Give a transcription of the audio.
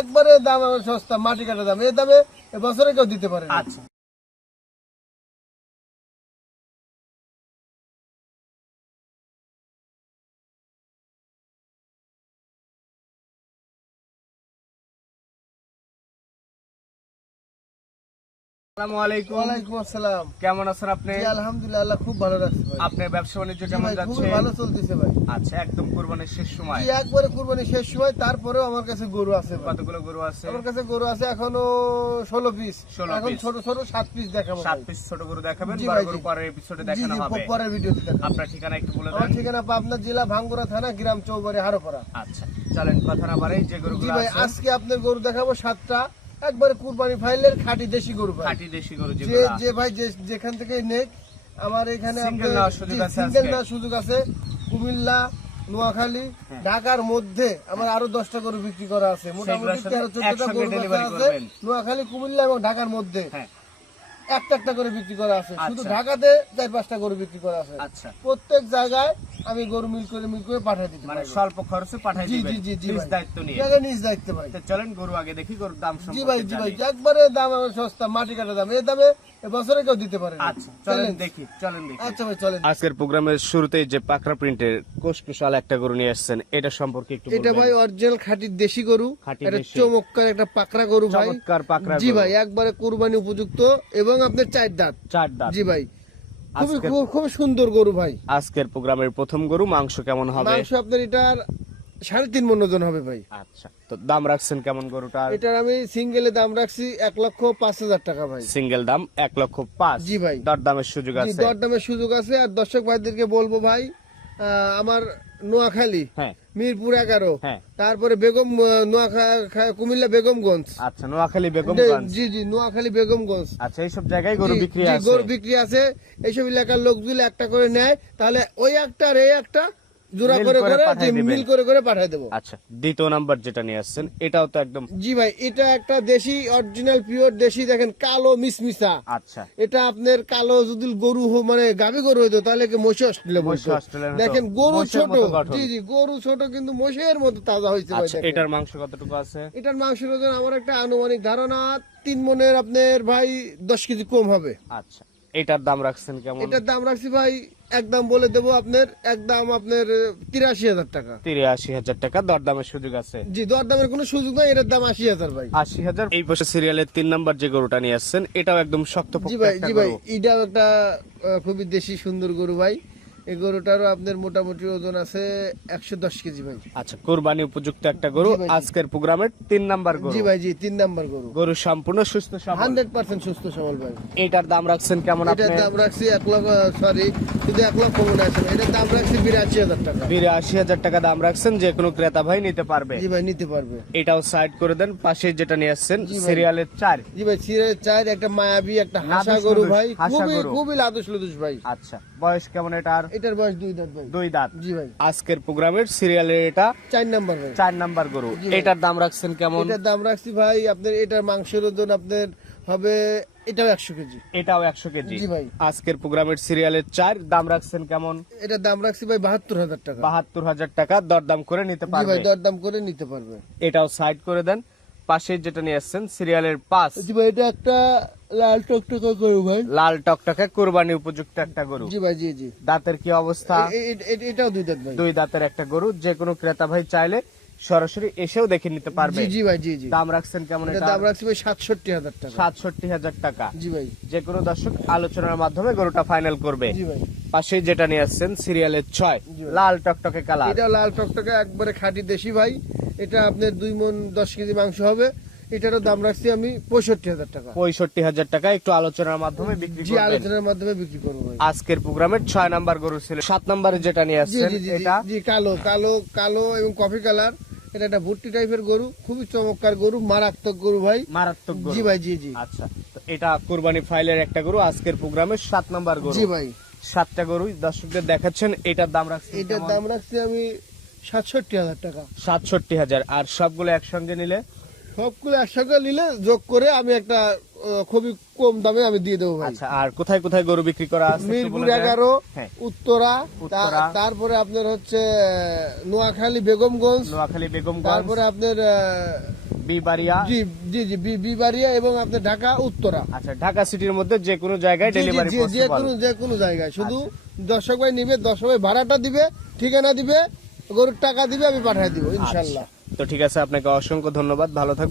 একবারে দাম আমার সস্তা, মাটি কাটা দাম, এই দামে বছরে কেউ দিতে পারে না। আচ্ছা আসসালামু আলাইকুম। ওয়ালাইকুম আসসালাম। কেমন আছেন আপনি? জি, আলহামদুলিল্লাহ, আল্লাহ খুব ভালো রাখছে ভাই। আপনার ব্যবসা বাণিজ্য জি কেমন ভাই, যাচ্ছে? খুবই ভালো চলতেছে ভাই। আচ্ছা, একদম কুরবানির শেষ সময়। জি, একবারে কুরবানি শেষ সময়, তারপরেও আমার কাছে গরু আছে ভাই। কতগুলো গরু আছে? আমার কাছে গরু আছে এখনো 16 পিস। 16 এখন পিস। ছোট ছোট 7 পিস দেখাবো 7 ভাই। পিস ছোট গরু দেখাবেন, জি বড় ভাই, গরু জি। পরের এপিসোডে জি দেখানো জি, হবে। পরের ভিডিওতে দেখাবো। আপনার ঠিকানা একটু বলে আমার দেন। ঠিকানা পাবনা জেলা, ভাঙ্গুরা থানা, গ্রাম চৌবাড়ি, হারোপাড়া। আচ্ছা, চলেন কথা না বাড়াই, যে জি গরুগুলো ভাই, আছে আজকে আপনার গরু দেখাবো 7টা, একবারে কুরবানি ফাইলের খাঁটি দেশি গরু ভাই। খাঁটি দেশি গরু যে যেগুলো। যে ভাই যেখান থেকে নেক, আমার এখানে Single নেওয়ার সুযোগ আছে সিঙ্গেল আজকে? নেওয়ার সুযোগ আছে। কুমিল্লা, নোয়াখালী, হ্যাঁ। ঢাকার মধ্যে আমার আরো 10টা গরু বিক্রি করা আছে। মোটামুটি আসলে 13-14টা একসঙ্গে গরু delivery আছে করবেন? নোয়াখালী, কুমিল্লা এবং ঢাকার মধ্যে। হ্যাঁ, একটা একটা করে বিক্রি করা আছে। শুধু আচ্ছা। ঢাকাতে 4-5টা গরু বিক্রি করা আছে। আচ্ছা, প্রত্যেক জায়গায় আমি গরু মিল করে পাঠিয়ে দিতে মানে পারবো। স্বল্প খরচে পাঠাই জি দিবেন, জি জি জি নিজ ভাই। দায়িত্ব নিয়ে। এটা নিজ দায়িত্ব ভাই। তো চলেন গরু আগে দেখি, গরুর দাম জি সম্পর্কে ভাই, জি ভাই, জানি। একবারে দাম আমার সস্তা, মাটি কাটা দাম, এই দামে বছরে কেউ দিতে পারে না। আচ্ছা, চলেন দেখি, চলেন দেখি। আচ্ছা ভাই, চলেন। আজকের প্রোগ্রামের শুরুতেই যে পাকড়া প্রিন্টের কোষকুশাল একটা গরু নিয়ে আসছেন, এটা সম্পর্কে একটু এটা বলবেন। ভাই অরিজিনাল খাঁটি দেশি গরু। খাঁটি এটা দেশি। চমৎকার একটা পাকড়া গরু ভাই। চমৎকার পাকড়া জি গরু। ভাই, একবারে কুরবানি উপযুক্ত এবং আপনার 4 দাঁত। 4 দাঁত। জি ভাই, খুবই আজকের- খুব সুন্দর গরু ভাই। আজকের প্রোগ্রামের প্রথম গরু, মাংস কেমন হবে? মাংস আপনার এটার 3.5 মণ ওজন হবে ভাই। আচ্ছা, তো দাম রাখছেন কেমন গরুটার? এটার আমি সিঙ্গেলে দাম রাখছি 1,05,000 টাকা ভাই। সিঙ্গেল দাম 1,05,000। জি ভাই। দরদামের সুযোগ জি, আছে? দরদামের সুযোগ আছে। আর দর্শক ভাইদেরকে বলবো ভাই, আমার নোয়াখালী, হ্যাঁ মিরপুর 11, হ্যাঁ। তারপরে বেগম কুমিল্লা বেগমগঞ্জ। আচ্ছা, নোয়াখালী বেগমগঞ্জ। জি জি, নোয়াখালী বেগমগঞ্জ। আচ্ছা, এইসব জায়গায় গরু জি, বিক্রি জি, আছে? গরু বিক্রি আছে। এইসব এলাকার লোক যদি একটা করে নেয়, তাহলে ওই একটা আর এই একটা জোড়া মিল করে করে করে পাঠায় দিবেন। মিল করে পাঠিয়ে দেবো। আচ্ছা, দ্বিতীয় নাম্বার যেটা নিয়ে আসছেন, এটাও তো একদম। জি ভাই, এটা একটা দেশি, অরিজিনাল পিওর দেশি। দেখেন, কালো মিসমিসা। আচ্ছা, এটা আপনার কালো যদি গরু মানে গাভী গরু হইতো, তাহলে কি মহিষ অস্ট্রেলিয়া মহিষ বলতো। অস্ট্রেলিয়ান হতো। দেখেন গরু মহিষের ছোট। মতো গঠন। জি জি, গরু ছোট কিন্তু মহিষের মতো তাজা হয়েছে ভাই। আচ্ছা, দেখেন। এটার মাংস কতটুকু আছে? এটার মাংসের ওজন আমার একটা আনুমানিক ধারণা 3 মণের আপনার ভাই 10 কেজি কম হবে। আচ্ছা, এটার দাম রাখছেন কেমন? এটার দাম রাখছি ভাই, একদম বলে দেবো আপনার, একদম আপনার 83,000 টাকা। 83,000 টাকা, দরদামের সুযোগ আছে? জি, দরদামের কোনো সুযোগ নাই। এটার দাম 80,000 ভাই। 80,000। এই বছর সিরিয়ালের 3 নাম্বার যে গরুটা নিয়ে আসছেন, এটাও একদম শক্তপোক্ত জি ভাই, একটা জি ভাই, গরু। এটাও একটা খুবই দেশি সুন্দর গরু ভাই। এই গরুটারও আপনার মোটামুটি ওজন আছে 110 কেজি ভাই। আচ্ছা, কুরবানি উপযুক্ত একটা গরু। জি ভাই, জি। আজকের প্রোগ্রামের 3 নাম্বার গরু। জি ভাই, জি, 3 নাম্বার গরু। গরু সম্পূর্ণ সুস্থ সবল। 100% সুস্থ সবল ভাই। এটার দাম রাখছেন কেমন আপনি? এটার দাম রাখছি 1 লক্ষ, সরি, শুধু 1 লক্ষ মনে আছে ভাই। এটার দাম রাখছি 82,000 টাকা। 82,000 টাকা দাম রাখছেন, যে কোনো ক্রেতা ভাই নিতে পারবে। জি ভাই, নিতে পারবে। এটাও সাইড করে দেন। পাশে যেটা নিয়ে আসছেন, জি ভাই। সিরিয়ালের 4। জি ভাই, সিরের 4, একটা মায়াবী, একটা হাসা লাদুস গরু লুদুস, ভাই। হাসা খুবই গরু। খুবই লাদুস লুদুস ভাই। আচ্ছা, বয়স কেমন এটার? এটার বয়স 2 দাঁত ভাই। 2 দাঁত। জি ভাই, আজকের প্রোগ্রামের সিরিয়ালের এটা 4 নাম্বার ভাই। 4 নাম্বার গরু। জি ভাই। এটার দাম রাখছেন কেমন? এটার দাম রাখছি ভাই আপনার, এটার মাংসের ওজন আপনার হবে, এটাও 100 কেজি। এটাও 100 কেজি। জি ভাই। আজকের প্রোগ্রামের সিরিয়ালের 4 দাম রাখছেন কেমন? এটার দাম রাখছি ভাই 72,000 টাকা। 72,000 টাকা, দরদাম করে নিতে জি পারবে। ভাই, দরদাম করে নিতে পারবে। এটাও সাইড করে দেন। পাশে যেটা নিয়ে আসছেন, সিরিয়ালের 5। জি ভাই, এটা একটা লাল টকটকা গরু ভাই। লাল টকটকে কুরবানি উপযুক্ত একটা গরু। জি ভাই, জি জি, দাঁতের কি অবস্থা? এটাও 2 দাঁত ভাই। 2 দাঁতের একটা গরু। যে কোনো ক্রেতা ভাই চাইলে সরাসরি এসেও দেখে নিতে পারবে। জি জি ভাই, জি জি। দাম রাখছেন কেমন এটার এটা? দাম রাখছি ভাই 67,000 টাকা। 67,000 টাকা। জি ভাই, যে কোনো দর্শক আলোচনার মাধ্যমে গরুটা ফাইনাল করবে। জি ভাই। পাশে যেটা নিয়ে আসছেন, সিরিয়ালের 6, জি ভাই। লাল টকটকে কালার। এটা লাল টকটকে একবারে খাঁটি দেশি ভাই। এটা আপনার 2 মণ 10 কেজি মাংস হবে। এটারও দাম রাখছি আমি 65,000 টাকা। 65,000 টাকা, একটু আলোচনার মাধ্যমে বিক্রি জি, করবেন। আলোচনার মাধ্যমে বিক্রি করবো ভাই। আজকের প্রোগ্রামের 6 নাম্বার গরু ছিল। 7 নাম্বারে যেটা নিয়ে জি আসছেন, জি জি, এটা জি, কালো কালো কালো এবং কফি কালার। এটা একটা ভুট্টি টাইপের গরু, খুবই চমৎকার গরু, মারাত্মক গরু ভাই। মারাত্মক গরু। জি ভাই, জি জি, আচ্ছা, তো এটা কুরবানি ফাইলের একটা গরু। আজকের প্রোগ্রামের 7 নাম্বার গরু। জি ভাই। 7টা গরু দর্শকদের দেখাচ্ছেন। এটার দাম রাখছেন এটার কেমন? দাম রাখছি আমি 67,000 টাকা। 67,000। আর সবগুলো একসঙ্গে নিলে? সবগুলো একসঙ্গে নিলে যোগ করে আমি একটা খুবই কম দামে আমি দিয়ে দেবো ভাই। আচ্ছা, আর কোথায় কোথায় গরু বিক্রি করা আছে একটু মিরপুর বলে দেন। 11, হ্যাঁ। উত্তরা, উত্তরা। তারপরে আপনার হচ্ছে নোয়াখালী বেগমগঞ্জ, নোয়াখালী বেগমগঞ্জ, তারপরে আপনার বিবাড়িয়া। জি জি জি বিবাড়িয়া এবং আপনার ঢাকা উত্তরা। আচ্ছা, ঢাকা সিটির মধ্যে যে কোনো জায়গায় জি, জি, ডেলিভারি জি, যে কোনো জায়গায়, শুধু আচ্ছা। দর্শক ভাই নিবে, দর্শক ভাই ভাড়াটা দিবে, ঠিকানা দিবে, গরুর টাকা দিবে, আমি পাঠিয়ে দিব ইনশাল্লাহ। তো ঠিক আছে, আপনাকে অসংখ্য ধন্যবাদ, ভালো থাকবেন।